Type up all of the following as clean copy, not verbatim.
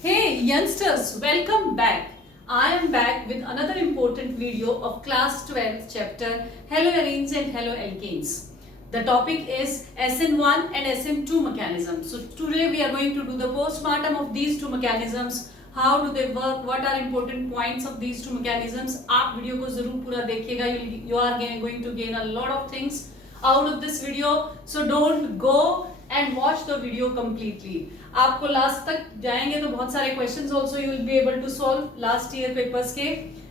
Hey youngsters, welcome back. I am back with another important video of class 12th chapter haloarenes and haloalkanes. The topic is SN1 and SN2 mechanism. So today we are going to do the postmortem of these two mechanisms. How do they work? What are important points of these two mechanisms? आप video को जरूर पूरा देखिएगा. You are going to gain a lot of things out of this video. So don't go and watch the video completely. आपको last तक जाएंगे तो बहुत सारे questions also you will be able to solve last year papers के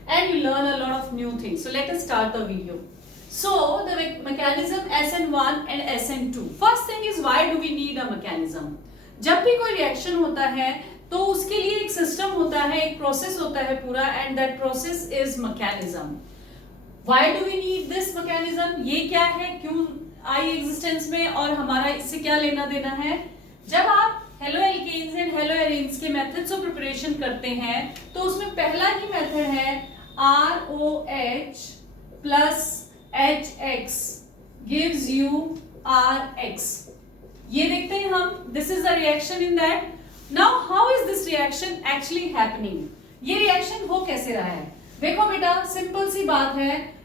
and you learn a lot of new things. So let us start the video. So the mechanism SN1 and SN2. First thing is why do we need a mechanism? जब भी कोई reaction होता है तो उसके लिए एक सिस्टम होता है, एक प्रोसेस होता है पूरा, and that process is mechanism. Why do we need this mechanism? ये क्या है, क्यों आई एग्जिस्टेंस में और हमारा इससे क्या लेना देना है? जब आप हेलोएल्केन्स एंड हेलोएरीन्स के मेथड्स ऑफ प्रिपरेशन करते हैं तो उसमें पहला ही मेथड है ROH plus HX gives you RX. ये देखते हैं हम, this is the reaction in that. Now how is this reaction actually happening? ये रिएक्शन हो कैसे रहा है? देखो बेटा, सिंपल सी बात है,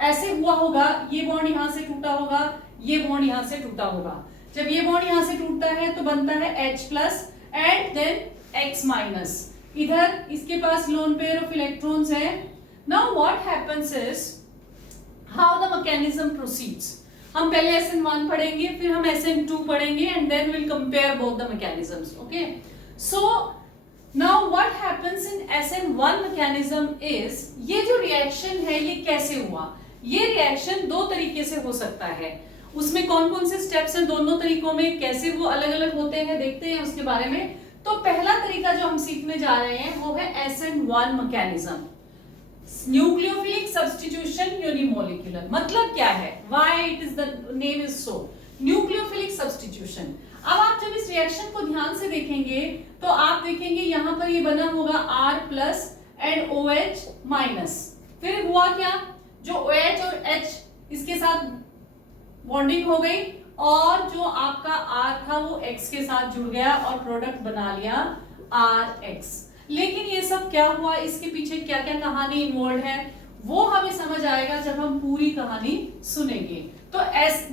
ऐसे हुआ होगा, ये बॉन्ड यहां से टूटा होगा, ये बॉन्ड यहां से टूटा होगा. जब ये बॉन्ड यहां से टूटता है तो बनता है H plus and then X minus. इधर इसके पास लोन पेयर ऑफ इलेक्ट्रॉन्स है. Now what happens is how the mechanism proceeds. हम पहले SN1 पढ़ेंगे, फिर हम SN2 पढ़ेंगे and then will compare both the mechanisms. Okay, so now what happens in SN1 mechanism is, ये जो रिएक्शन है ये कैसे हुआ? ये रिएक्शन दो तरीके से हो सकता है. उसमें कौन कौन से स्टेप्स हैं दोनों तरीकों में, कैसे वो अलग अलग होते हैं, देखते हैं उसके बारे में. तो पहला तरीका जो हम सीखने जा रहे हैं वो है SN1 mechanism, nucleophilic substitution unimolecular. मतलब क्या है? Why it is the name is so, nucleophilic substitution. अब आप जब इस रिएक्शन को ध्यान से देखेंगे तो आप देखेंगे यहां पर ये बना होगा R plus and OH minus. फिर हुआ क्या, जो OH और H इसके साथ बॉन्डिंग हो गई और जो आपका R था वो X के साथ जुड़ गया और प्रोडक्ट बना लिया RX. लेकिन ये सब क्या हुआ, इसके पीछे क्या क्या कहानी इन्वॉल्व है, वो हमें समझ आएगा जब हम पूरी कहानी सुनेंगे. तो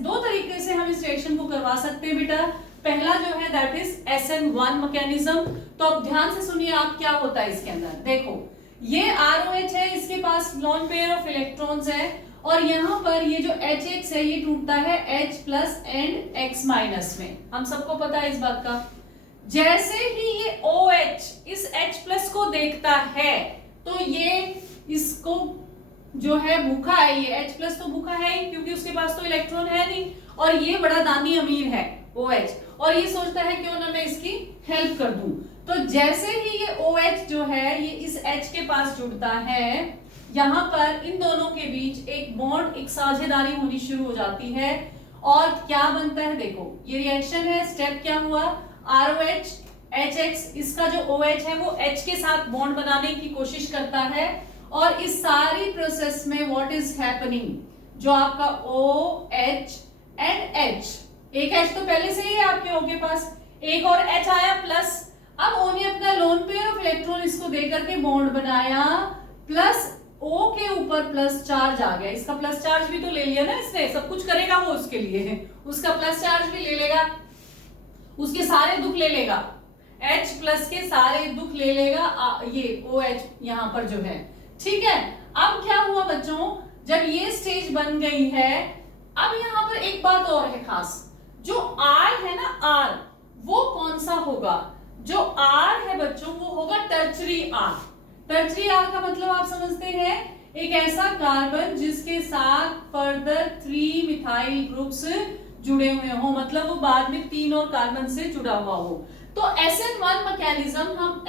दो तरीके से हम इस रिएक्शन को करवा सकते हैं बेटा. पहला जो है दैट इज SN1 मैकेनिज्म. तो अब ध्यान से सुनिए आप, क्या होता है इसके अंदर. देखो, ये ROH है, इसके पास लॉन पेयर ऑफ इलेक्ट्रॉन्स है और यहाँ पर ये जो HX है ये टूटता है H plus and X minus में. हम सबको पता है इस बात का. जैसे ही ये OH इस H प्लस को देखता है तो ये इसको जो है भूखा है, ये H प्लस तो भूखा है ही क्योंकि उसके पास तो इलेक्ट्रॉन है नहीं, और ये बड़ा दानी अमीर है OH, और ये सोचता है क्यों ना मैं इसकी हेल्प कर दूं. तो जैसे ही ये OH जो है ये इस H के पास जुड़ता है, यहाँ पर इन दोनों के बीच एक बॉन्ड, एक साझेदारी होनी शुरू हो जाती है और क्या बनता है. देखो, ये रिएक्शन है. स्टेप क्या हुआ, ROH HX, इसका जो OH है वो H के साथ बॉन्ड बनाने की कोशिश करता है और इस सारी प्रोसेस में व्हाट इज हैपनिंग, जो आपका OH एंड H, एक H तो पहले से ही है आपके O के पास, एक और H आया प्लस. अब O ने अपना लोन पेयर ऑफ इलेक्ट्रॉन इसको देकर के बॉन्ड बनाया, प्लस O के ऊपर प्लस चार्ज आ गया. इसका प्लस चार्ज भी तो ले लिया ना इसने, सब कुछ करेगा वो उसके लिए, उसका प्लस चार्ज भी ले लेगा, उसके सारे दुख ले लेगा, H प्लस के सारे दुख ले लेगा ये OH यहाँ पर जो है. ठीक है, अब क्या हुआ बच्चों, जब ये स्टेज बन गई है, अब यहाँ पर एक बात और है खास, जो R है ना, R वो कौन सा होगा, जो R है बच्चों वो होगा टर्चरी R. टर्चरी R का मतलब आप समझते हैं, एक ऐसा कार्बन जिसके साथ फर्दर 3 मिथाइल ग्रुप्स जुड़े हुए हो, मतलब वो बाद में 3 और कार्बन से जुड़ा हुआ हो. तो SN1 मैकेनिज्म हम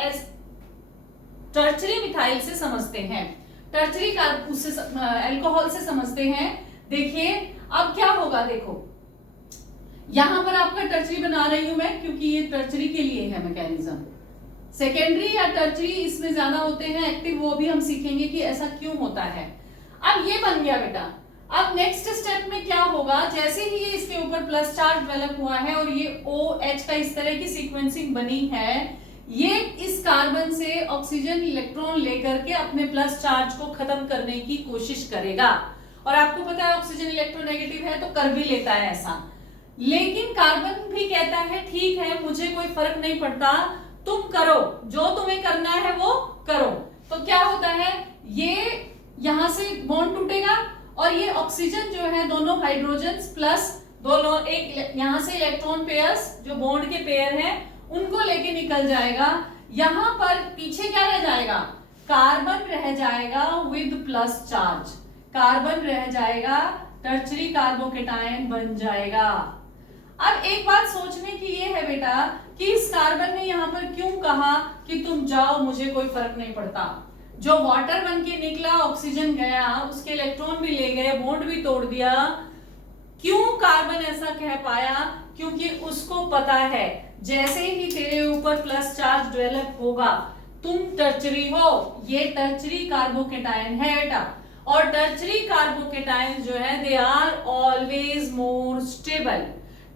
टर्चरी मिथाइल से समझते हैं, टर्चरी उससे अल्कोहल से समझते हैं. देखिए अब क्या होगा, देखो यहां पर आपका टर्चरी बना रही हूं मैं क्योंकि ये टर्चरी के लिए है मैकेनिज्म. सेकेंडरी या टर्चरी इसमें ज्यादा होते हैं एक्टिव, वो भी हम सीखेंगे कि ऐसा क्यों होता है. अब ये बन गया बेटा. अब नेक्स्ट स्टेप में क्या होगा, जैसे ही ये इसके ऊपर प्लस चार्ज डेवलप हुआ है और ये OH का इस तरह की सीक्वेंसिंग बनी है, ये इस कार्बन से ऑक्सीजन इलेक्ट्रॉन लेकर के अपने प्लस चार्ज को खत्म करने की कोशिश करेगा। और आपको पता है ऑक्सीजन इलेक्ट्रोनेगेटिव है तो कर भी लेता है ऐसा। लेकिन कार्बन भी कहता है ठीक है, मुझे कोई फर्क नहीं पड़ता, तुम करो, जो तुम्हें करना है वो करो। तो क्या होता है, ये यहां से बॉन्ड टूटेगा और ये ऑक्सीजन जो है दोनों हाइड्रोजन प्लस दोनों एक यहां से इलेक्ट्रॉन पेयर्स जो बॉन्ड के पेयर हैं उनको लेके निकल जाएगा। यहां पर पीछे क्या रह जाएगा, कार्बन रह जाएगा विद प्लस चार्ज, कार्बन रह जाएगा, टर्शरी कार्बोकेटायन बन जाएगा। अब एक बात सोचने की ये है बेटा कि इस कार्बन ने यहां पर क्यों कहा कि तुम जाओ, मुझे कोई फर्क नहीं पड़ता। जो वाटर बन के निकला, ऑक्सीजन गया, उसके इलेक्ट्रॉन भी ले गए, बॉन्ड भी तोड़ दिया। क्यों कार्बन ऐसा कह पाया, क्योंकि उसको पता है जैसे ही तेरे ऊपर प्लस चार्ज डेवलप होगा तुम टर्शरी हो। ये टर्शरी कार्बोकेटायन है बेटा, और टर्शरी कार्बोकेटायन जो है they are always more stable.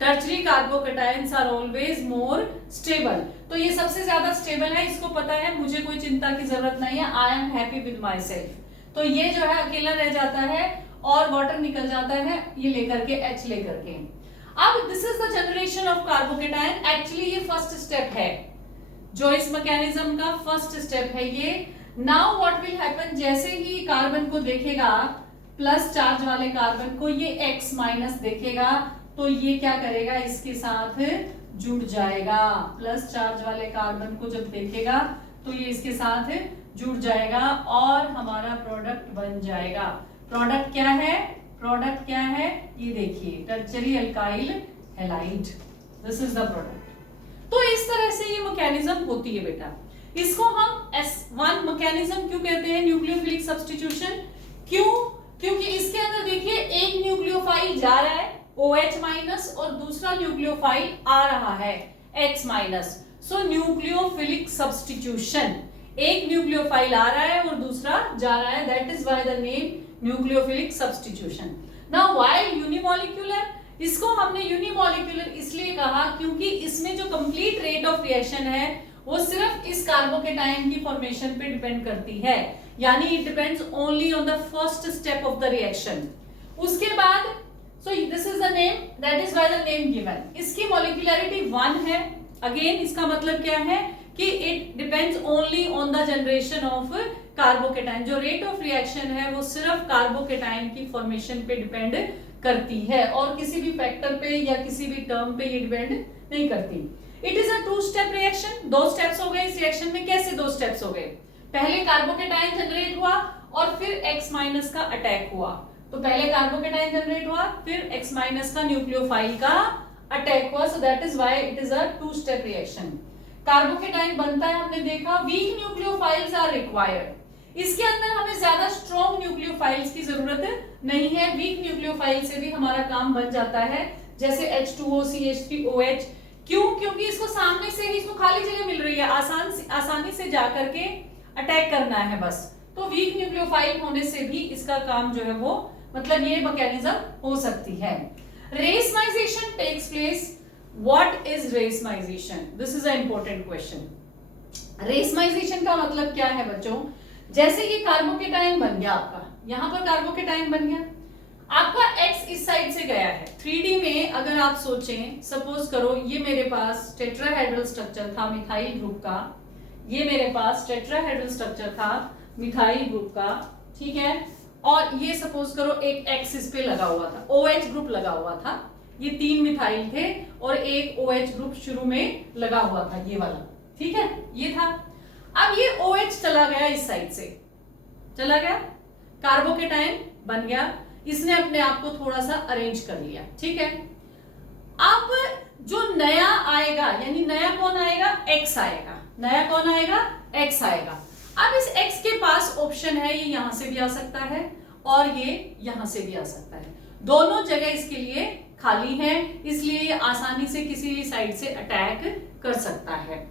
Tertiary carbocations are always more stable. तो ये सबसे ज्यादा स्टेबल है, इसको पता है, मुझे कोई चिंता की जरूरत नहीं है, I am happy with my self. तो ये जो है अकेला रह जाता है और वाटर निकल जाता है ये लेकर के, H लेकर के। अब this is the generation of carbocation. Actually ये फर्स्ट स्टेप है, जो इस मैकेनिज्म का फर्स्ट स्टेप है ये। नाउ व्हाट विल हैपन, जैसे ही कार्बन को देखेगा, प्लस चार्ज वाले कार्बन को, ये X माइनस देखेगा तो ये क्या करेगा, इसके साथ जुड़ जाएगा। प्लस चार्ज वाले कार्बन को जब देखेगा तो ये इसके साथ जुड़ जाएगा और हमारा प्रोडक्ट बन जाएगा। प्रोडक्ट क्या है, प्रोडक्ट क्या है, ये देखिए tertiary alkyl halide, this is the product. तो इस तरह से ये मैकेनिज्म होती है बेटा। इसको हम S1 मैकेनिज्म क्यों कहते हैं, न्यूक्लियोफिलिक सब्स्टिट्यूशन। क्यों, क्योंकि इसके अंदर देखिए एक न्यूक्लियोफाइल जा रहा है OH माइनस और दूसरा न्यूक्लियोफाइल आ रहा है X माइनस। सो न्यूक्लियोफिलिक सब्स्टिट्यूशन, एक न्यूक्लियोफाइल आ रहा है और दूसरा जा रहा है, that is why the name nucleophilic substitution. Now why unimolecular, इसको हमने यूनिमॉलिक्यूलर इसलिए कहा क्योंकि इसमें जो कंप्लीट रेट ऑफ रिएक्शन है वो सिर्फ इस कार्बोकेटायन की फॉर्मेशन पे डिपेंड करती है, यानी it depends only on the first step of the reaction. उसके बाद so this is the name, that is why the name given। इसकी molecularity 1 है। अगेन इसका मतलब क्या है कि it depends only on the generation of carbocation. जो रेट ऑफ रिएक्शन है वो सिर्फ कार्बोकेटायन की फॉर्मेशन पे डिपेंड करती है और किसी भी फैक्टर पे या किसी भी टर्म पे ये डिपेंड नहीं करती। It is a 2 step reaction, 2 steps हो गए इस रिएक्शन में। कैसे 2 स्टेप्स हो गए, पहले कार्बोकेटायन जनरेट हुआ और फिर X माइनस का अटैक हुआ। तो पहले कार्बोकेटायन जनरेट हुआ, फिर X माइनस का न्यूक्लियोफाइल का अटैक हुआ। सो that is why it is a 2 step reaction. Carbocation बनता है, हमने देखा वीक न्यूक्लियोफाइल्स आर रिक्वायर्ड। इसके अंदर हमें ज्यादा स्ट्रॉन्ग न्यूक्लियोफाइल्स की जरूरत नहीं है, वीक न्यूक्लियोफाइल से भी हमारा काम बन जाता है, जैसे H2O CH3OH। क्यों, क्योंकि इसको सामने से ही, इसको खाली जगह मिल रही है, आसानी से जाकर के अटैक करना है बस। तो वीक न्यूक्लियोफाइल होने से भी इसका काम जो है वो, मतलब ये मैकेनिज्म हो सकती है। Racemisation takes place. What is racemisation, this is a important question. Racemisation का मतलब क्या है बच्चों, जैसे ये कार्बोकेटायन बन गया आपका, यहां पर कार्बोकेटायन बन गया, आपका X इस साइड से गया है। 3D में अगर आप सोचें, सपोज करो ये मेरे पास टेट्राहेड्रल स्ट्रक्चर था मिथाइल ग्रुप का, ये मेरे पास टेट्राहेड्रल स्ट्रक्चर था मिथाइल ग्रुप का, ठीक है, और ये सपोज करो एक X इस पे लगा हुआ था, OH ग्रुप लगा हुआ था, ये 3 मिथाइल थे और एक OH ग्रुप शुरू में लगा हुआ था, ये वाला, ठीक है, ये था। अब ये OH चला गया, इस साइड से चला गया, कार्बोकेटायन बन गया, इसने अपने आप को थोड़ा सा अरेंज कर लिया, ठीक है। अब जो नया आएगा, यानी नया कौन आएगा, X आएगा, नया कौन आएगा, X आएगा। अब इस X के पास ऑप्शन है, ये यहां से भी आ सकता है और ये यहां से भी आ सकता है, दोनों जगह इसके लिए खाली है, इसलिए ये आसानी से किसी भी साइड से अटैक कर सकता है।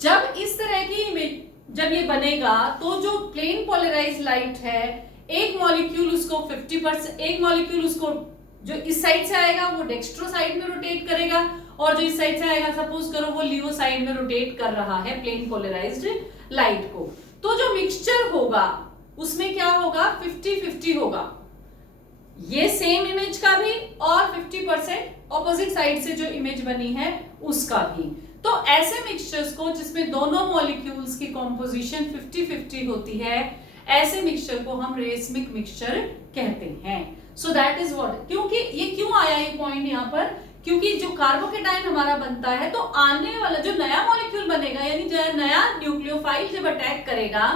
जब इस तरह की इमेज जब ये बनेगा तो जो प्लेन पोलराइज्ड लाइट है, एक मॉलिक्यूल उसको 50%, एक मॉलिक्यूल उसको जो इस साइड से आएगा वो डेक्स्ट्रो साइड में रोटेट करेगा और जो इस साइड से आएगा सपोज करो वो लियो साइड में रोटेट कर रहा है प्लेन पोलराइज्ड लाइट को, तो जो मिक्सचर होगा उसमें क्या होगा, 50-50 होगा, ये सेम इमेज का भी और 50% ऑपोजिट साइड से जो इमेज बनी है उसका भी। तो ऐसे मिक्सचर्स को जिसमें दोनों मॉलिक्यूल्स की कॉम्पोजिशन 50-50 होती है, ऐसे मिक्सचर को हम रेसमिक मिक्सचर कहते हैं। सो दैट इज व्हाट, क्योंकि ये क्यों आया ये पॉइंट यहाँ पर, क्योंकि जो कार्बोकेटाइन हमारा बनता है तो आने वाला जो नया मॉलिक्यूल बनेगा यानी जो नया न्यूक्लियोफाइल जब अटैक करेगा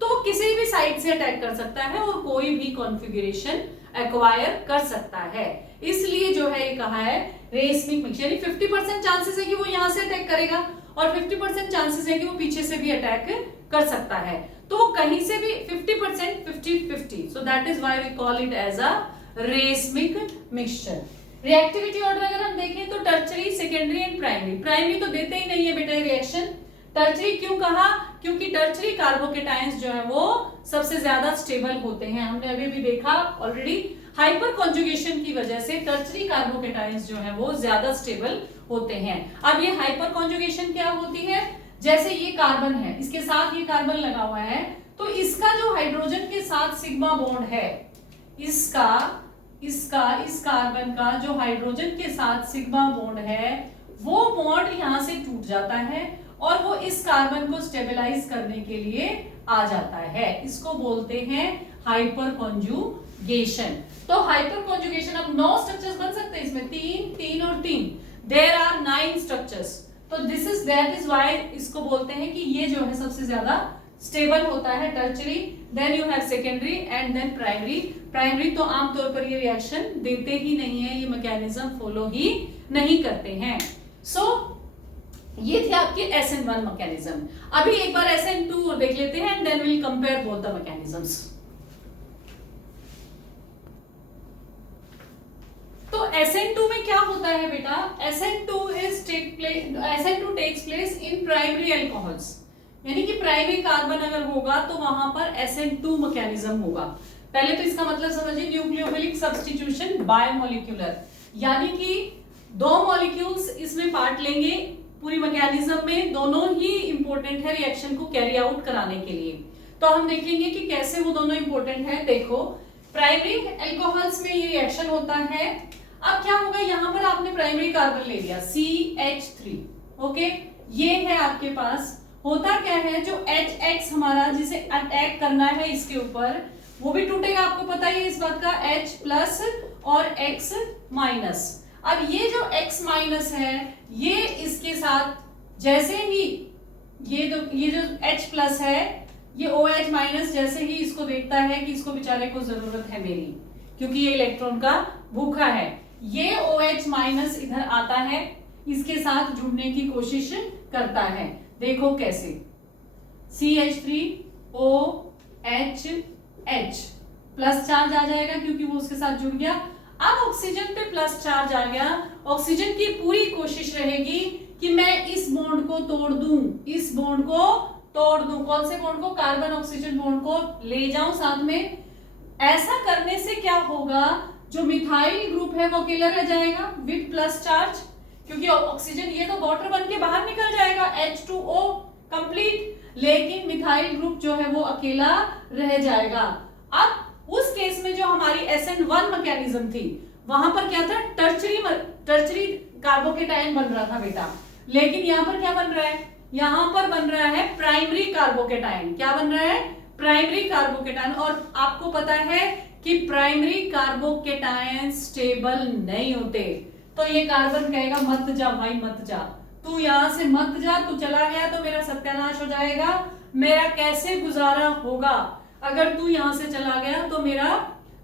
तो वो किसी भी साइड से अटैक कर सकता है और कोई भी कॉन्फ़िगरेशन एक्वायर कर सकता है। इसलिए जो है ये कहा है रेसमिक मिक्सचर, यानी 50% चांसेस है कि वो यहां से अटैक करेगा और 50% चांसेस है कि वो पीछे से भी अटैक कर सकता है, तो वो कहीं से भी 50% 50-50, so that is why we call it as a racemic mixture. Reactivity order अगर हम देखें तो tertiary, secondary and primary, primary तो देते ही नहीं है बेटा रिएक्शन। टर्शरी क्यों कहा, क्योंकि टर्शरी कार्बोकेटाइंस जो है वो सबसे ज्यादा स्टेबल होते हैं, हमने अभी भी देखा ऑलरेडी, हाइपर कॉन्जुगेशन की वजह से टर्शरी कार्बोकेटाइंस जो है वो ज्यादा स्टेबल होते हैं। अब ये हाइपर कॉन्जुगेशन क्या होती है, जैसे ये कार्बन है, इसके साथ ये कार्बन लगा हुआ है, तो इसका जो हाइड्रोजन के साथ सिग्मा बॉन्ड है, इसका इस कार्बन का जो हाइड्रोजन के साथ सिग्मा बॉन्ड है वो बॉन्ड यहां से टूट जाता है और वो इस कार्बन को स्टेबलाइज करने के लिए आ जाता है, इसको बोलते हैं हाइपर कॉन्जुगेशन। तो हाइपर कॉन्जुगेशन, अब 9 स्ट्रक्चर्स बन सकते हैं इसमें, 3 3 और 3, देयर आर 9 स्ट्रक्चर्स। तो दैट इज व्हाई इसको बोलते हैं कि ये जो है सबसे ज्यादा स्टेबल होता है tertiary, then you have secondary and then primary. Primary तो आमतौर पर ये रिएक्शन देते ही नहीं है, ये मैकेनिज्म फॉलो ही नहीं करते हैं। सो ये थे आपके SN1 मैकेनिज्म। अभी एक बार SN2 देख लेते हैं and then will compare both the mechanisms. तो SN2 में क्या होता है बेटा, SN2 takes place in primary alcohols, यानी कि प्राइमरी कार्बन अगर होगा तो वहां पर SN2 मैकेनिज्म होगा। पहले तो इसका मतलब समझिए, न्यूक्लियोफिलिक सब्स्टिट्यूशन बायमोलिक्यूलर, यानी कि 2 मॉलिक्यूल्स इसमें पार्ट लेंगे पूरी मैकेनिज्म में, दोनों ही इंपॉर्टेंट है रिएक्शन को कैरी आउट कराने के लिए। तो हम देखेंगे कि कैसे वो दोनों इंपॉर्टेंट है। देखो प्राइमरी अल्कोहल्स में ये रिएक्शन होता है। अब क्या होगा, यहां पर आपने प्राइमरी कार्बन ले लिया CH3, ओके, ये है आपके पास, होता क्या है जो HX हमारा जिसे अटैक करना है इसके ऊपर, वो भी टूटेगा, आपको पता ही है इस बात का, H+ और X-। अब ये जो X- है ये इसके साथ जैसे ही ये जो H+ है ये OH- जैसे ही इसको देखता है कि इसको बेचारे को जरूरत है मेरी, क्योंकि ये इलेक्ट्रॉन का भूखा है, ये OH- इधर आता है, इसके साथ जुड़ने की कोशिश करता है। देखो कैसे, CH3OH प्लस चार्ज आ जाएगा क्योंकि वो उसके साथ जुड़ गया। अब ऑक्सीजन पे प्लस चार्ज आ गया, ऑक्सीजन की पूरी कोशिश रहेगी कि मैं इस बॉन्ड को तोड़ दूं, इस बॉन्ड को तोड़ दूं, कौन से बॉन्ड को, कार्बन ऑक्सीजन बॉन्ड को ले जाऊं साथ में। ऐसा करने से क्या होगा, जो मिथाइल ग्रुप है वो अकेला रह जाएगा विद प्लस चार्ज, क्योंकि ऑक्सीजन ये तो वाटर बन के बाहर निकल जाएगा H2O कंप्लीट, लेकिन मिथाइल ग्रुप जो है वो अकेला रह जाएगा। अब उस केस में जो हमारी SN1 मैकेनिज्म थी वहां पर क्या था, टर्शरी कार्बोकेटाइन बन रहा था बेटा, लेकिन यहां पर क्या बन रहा है, यहां पर बन रहा है प्राइमरी कार्बोकेटाइन। क्या बन रहा है, प्राइमरी कार्बोकेटाइन। और आपको पता है कि प्राइमरी कार्बोकेटाइन स्टेबल नहीं होते, तो ये कार्बन कहेगा मत जा भाई मत जा, तू यहां से मत जा, तू चला गया तो मेरा सत्यानाश हो जाएगा, मेरा कैसे गुजारा होगा, अगर तू यहां से चला गया तो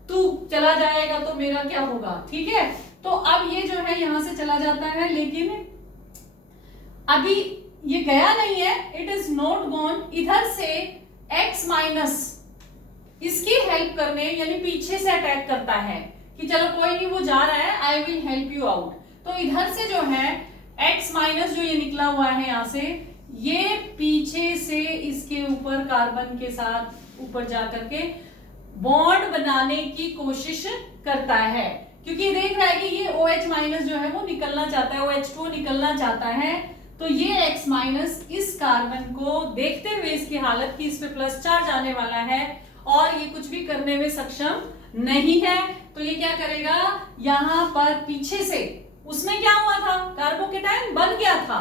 तू चला जाएगा तो मेरा क्या होगा, ठीक है। तो अब ये जो है यहां से चला जाता है, लेकिन अभी ये गया नहीं है, इट इज नॉट गॉन, इधर से X- इसकी हेल्प करने यानी पीछे से अटैक करता है कि चलो कोई नहीं वो जा रहा है, I will help you out. तो इधर से जो है X- जो ये निकला हुआ है यहां से, ये पीछे से इसके ऊपर कार्बन के साथ ऊपर जाकर के बॉन्ड बनाने की कोशिश करता है, क्योंकि देख रहा है कि ये OH माइनस जो है वो निकलना चाहता है, OH2 निकलना चाहता है, तो ये X माइनस इस कार्बन को देखते हुए इसकी हालत की इस पे प्लस चार्ज आने वाला है और ये कुछ भी करने में सक्षम नहीं है, तो ये क्या करेगा, यहाँ पर पीछे से, उसमें क्या हुआ था, कार्बोकेटायन बन गया था,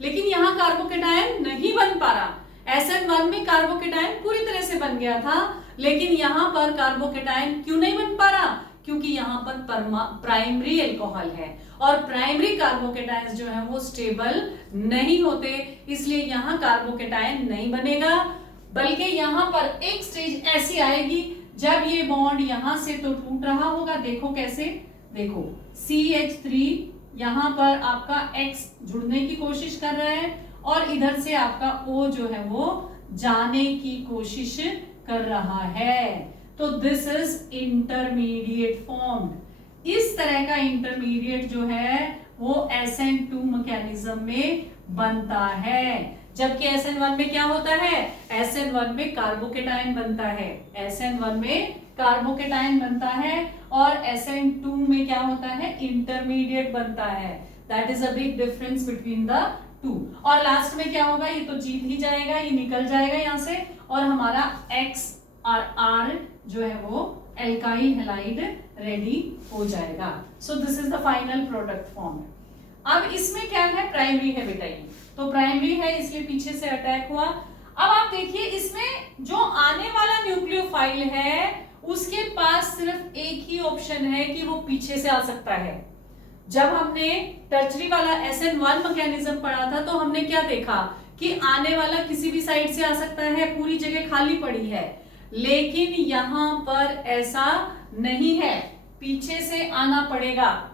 लेकिन यहाँ कार्बोकेटायन नहीं बन पा रहा। SN1 में कार्बोकेटायन पूरी तरह से बन गया था, लेकिन यहाँ पर कार्बोकेटायन क्यों नहीं बन पा रहा, क्योंकि यहाँ पर प्राइमरी अल्कोहल है और प्राइमरी कार्बोकेटायन जो है वो स्टेबल नहीं होते, इसलिए यहाँ कार्बोकेटायन नहीं बनेगा, बल्कि यहाँ पर एक स्टेज ऐसी आएगी जब ये बॉन्ड यहाँ से तो टूट रहा होगा, देखो कैसे, देखो CH3 यहाँ पर आपका X जुड़ने की कोशिश कर रहा है और इधर से आपका O जो है वो जाने की कोशिश कर रहा है, तो दिस इज इंटरमीडिएट फॉर्म्ड। इस तरह का इंटरमीडिएट जो है वो SN2 मैकेनिज्म में बनता है, जबकि SN1 में क्या होता है, SN1 में कार्बोकेटायन बनता है, SN1 में कार्बोकेटायन बनता है और SN2 में क्या होता है, इंटरमीडिएट बनता है। That is a big difference between the two. और लास्ट में क्या होगा, ये तो जीत ही जाएगा, ये निकल जाएगा यहाँ से और हमारा X और R जो है वो एल्काइल हैलाइड रेडी हो जाएगा। So this is the final product form. अब इसमें क्या है, प्राइमरी है बेटा, ये तो प्राइमरी है इसलिए पीछे से अटैक हुआ। अब आप देखिए इसमें जो आने वाला न्यूक्लियोफाइल है उसके पास सिर्फ एक ही ऑप्शन है कि वो पीछे से आ सकता है। जब हमने टर्चरी वाला SN1 मैकेनिज्म पढ़ा था तो हमने क्या देखा कि आने वाला किसी भी साइड से आ सकता है, पूरी जगह खाली पड़ी है, लेकिन यहाँ पर ऐसा नहीं है, पीछे से आना पड़ेगा।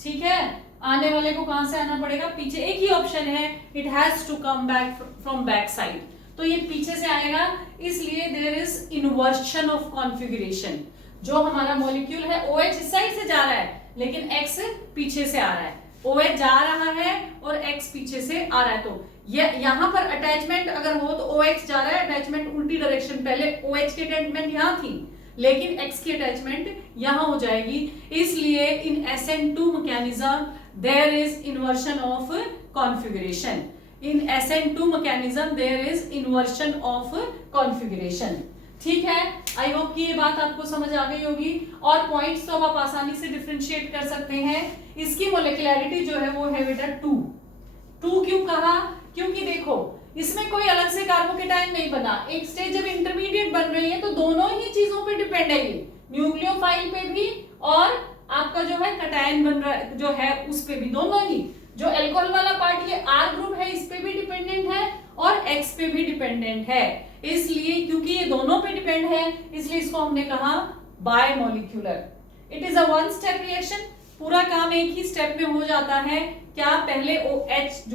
ठीक है, आने वाले को कहां से आना पड़ेगा, पीछे। एक ही ऑप्शन है, it has to come back from back side, तो ये पीछे से आएगा, इसलिए there is inversion of configuration. जो हमारा मॉलिक्यूल है OH इस साइड से जा रहा है लेकिन X पीछे से आ रहा है, OH जा रहा है और X पीछे से आ रहा है, तो ये यहाँ पर अटैचमेंट अगर हो तो OH जा रहा है, अटैचमेंट उल्टी डायरेक्शन, पहले OH की अटैचमेंट यहाँ थी लेकिन X की अटैचमेंट यहाँ हो जाएगी, इसलिए इन SN2 mechanism there is inversion of configuration. In SN2 mechanism there is inversion of configuration. ठीक है, आई होप कि ये बात आपको समझ आ गई होगी और पॉइंट्स तो अब आप आसानी से डिफरेंशिएट कर सकते हैं। इसकी मोलेकुलरिटी जो है वो है बेटा 2 क्यों कहा, क्योंकि देखो इसमें कोई अलग से कार्बोकेटायन नहीं बना, एक स्टेज जब इंटरमीडिएट बन रही है तो दोनों ही चीजों पे डिपेंड है, ये न्यूक्लियोफाइल पे भी और आपका जो है कटायन बन रहा है जो है उस पे भी, दोनों ही, जो अल्कोहल वाला पार्ट ये R ग्रुप है इस पे भी डिपेंडेंट है और X पे भी डिपेंडेंट है, इसलिए क्योंकि ये दोनों पे डिपेंड है इसलिए इसको हमने कहा bimolecular. It is a one step reaction, पूरा काम एक ही स्टेप में हो जाता है। क्या, पहले OH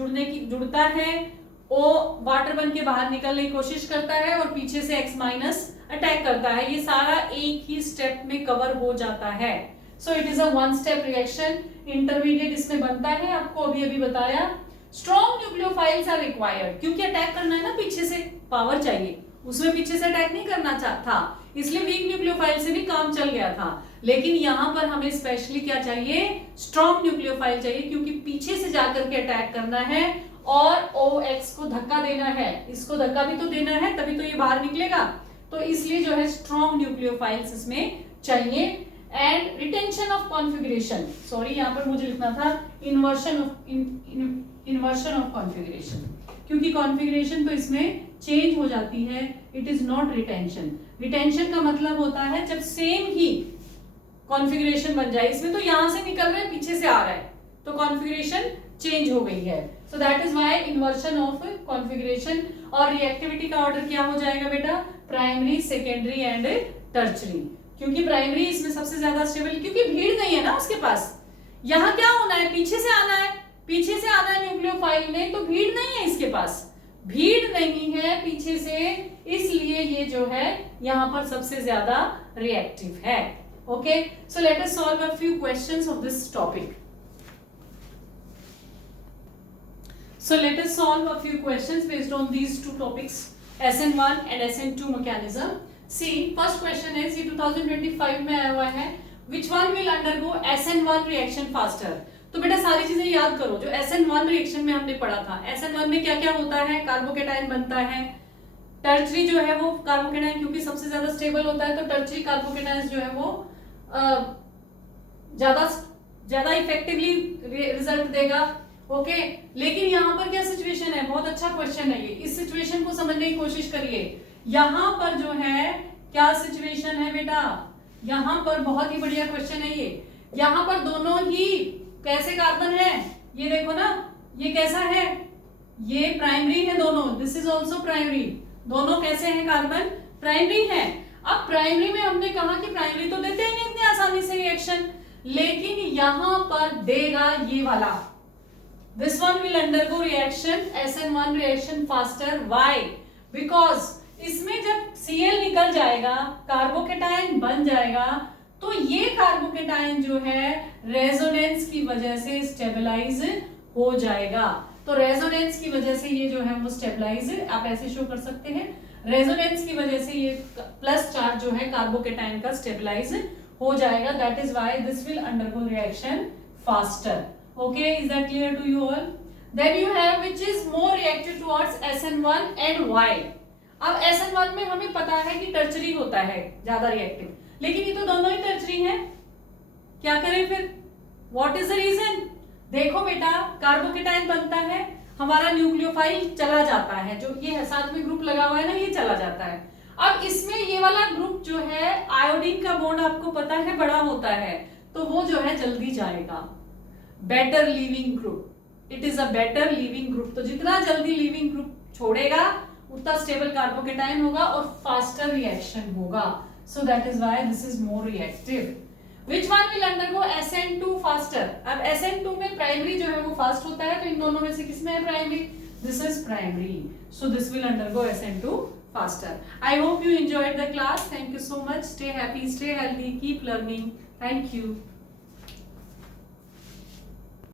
जुड़ता है, O वाटर बन के बाहर निकलने की कोशिश करता है और पीछे से X माइनस अटैक करता है, ये सारा एक ही स्टेप में कवर हो जाता है। So it is a one step reaction, intermediate इसमें बनता है, आपको अभी बताया। स्ट्रॉन्ग न्यूक्लियोफाइल्स आर रिक्वायर्ड, क्योंकि अटैक करना है ना पीछे से, पावर चाहिए, उसमें पीछे से अटैक नहीं करना था, इसलिए वीक न्यूक्लियोफाइल से भी काम चल गया था, लेकिन यहाँ पर हमें स्पेशली क्या चाहिए, स्ट्रॉन्ग न्यूक्लियोफाइल चाहिए, क्योंकि पीछे से जाकर के अटैक करना है और OX को धक्का देना है, इसको धक्का भी तो देना है तभी तो ये बाहर निकलेगा, तो इसलिए जो है स्ट्रॉन्ग न्यूक्लियोफाइल्स इसमें चाहिए। And retention of configuration, sorry यहाँ पर मुझे लिखना था इन्वर्शन ऑफ कॉन्फ़िगरेशन, क्योंकि कॉन्फ़िगरेशन तो इसमें चेंज हो जाती है, it is not retention. Retention का मतलब होता है जब सेम ही कॉन्फ़िगरेशन बन जाए, इसमें तो यहाँ से निकल रहा है पीछे से आ रहा है तो कॉन्फ़िगरेशन चेंज हो गई है, सो that is why inversion of configuration. और रिएक्टिविटी का ऑर्डर क्या हो जाएगा बेटा, प्राइमरी, सेकेंडरी एंड टर्चरी, क्योंकि प्राइमरी इसमें सबसे ज्यादा स्टेबल, क्योंकि भीड़ नहीं है ना उसके पास, यहाँ क्या होना है, पीछे से आना है, पीछे से आना है न्यूक्लियोफाइल ने, तो भीड़ नहीं है इसके पास, भीड़ नहीं है पीछे से, इसलिए ये जो है यहाँ पर सबसे ज्यादा रिएक्टिव है। Okay, so let us solve a few questions of this topic. So let us solve a few questions based on these two topics, SN1 and SN2 mechanism. See, first question is, ये 2025 में आया हुआ है, which one will undergo SN1 reaction faster? तो बेटा सारी चीजें याद करो जो SN1 रिएक्शन में हमने पढ़ा था। SN1 में क्या क्या होता है, कार्बोकेटाइन बनता है, टर्चरी जो है वो कार्बोकेटाइन क्योंकि सबसे ज्यादा स्टेबल होता है तो टर्चरी कार्बोकेटाइन जो है वो ज्यादा इफेक्टिवली रिजल्ट देगा। ओके, लेकिन यहाँ पर क्या सिचुएशन है, बहुत अच्छा क्वेश्चन है ये, इस सिचुएशन को समझने की कोशिश करिए। यहाँ पर जो है क्या सिचुएशन है बेटा, यहाँ पर बहुत ही बढ़िया क्वेश्चन है ये। यहाँ पर दोनों ही कैसे कार्बन है, ये देखो ना, ये कैसा है, ये प्राइमरी है दोनों, दिस इज ऑल्सो प्राइमरी, दोनों कैसे हैं कार्बन, प्राइमरी है। अब प्राइमरी में हमने कहा कि प्राइमरी तो देते ही नहीं इतने आसानी से रिएक्शन, लेकिन यहाँ पर देगा ये वाला, this one will undergo reaction SN1 reaction faster. Why? Because इसमें जब Cl निकल जाएगा, कार्बोकेटाइन बन जाएगा, तो ये कार्बोकेटाइन जो है रेजोनेंस की वजह से स्टेबलाइज हो जाएगा। तो रेजोनेंस की वजह से ये जो है वो स्टेबलाइज, आप ऐसे शो कर सकते हैं, रेजोनेंस की वजह से ये प्लस चार्ज जो है कार्बोकेटाइन का स्टेबलाइज हो जाएगा। That is why this will undergo reaction faster. Okay, is that clear to you all? Then you have which is more reactive towards SN1 and why? अब SN1 में हमें पता है कि टर्चरी होता है ज्यादा रिएक्टिव, लेकिन ये तो दोनों ही टर्चरी हैं, क्या करें फिर? What is the reason? देखो बेटा, कार्बोकेटाइन बनता है, हमारा न्यूक्लियोफाइल चला जाता है, जो ये साथ में ग्रुप लगा हुआ है ना, ये चला जाता है। अब इसमें ये वाला ग्रुप जो है आयोडीन का बॉन्ड आपको पता है बड़ा होता है, तो वो जो है जल्दी जाएगा, better leaving group, it is a better leaving group. तो जितना जल्दी लीविंग ग्रुप छोड़ेगा उतना स्टेबल कार्बोकेटाइन होगा और फास्टर रिएक्शन होगा। सो that is why this is more reactive. Which one will undergo SN2 faster? अब SN2 में प्राइमरी जो है वो फास्ट होता है, तो इन दोनों में से किसमें है primary? This is primary. So this will undergo SN2 faster. I hope you enjoyed the class. Thank you so much. Stay happy, stay healthy, keep learning. Thank you.